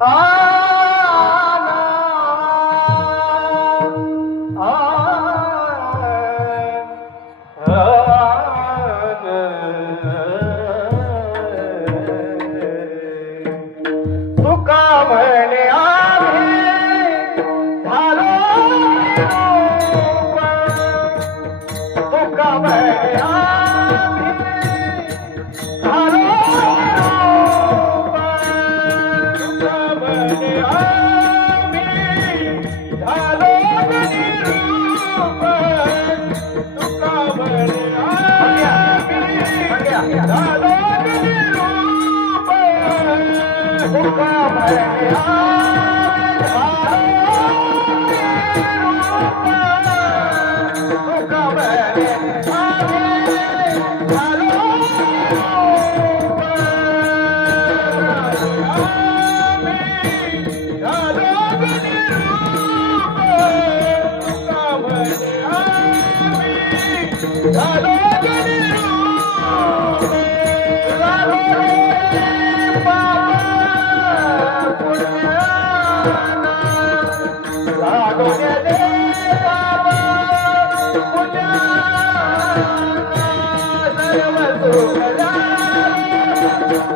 Oh! Thank you.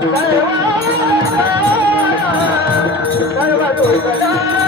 加油吧，加油吧，各！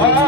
あら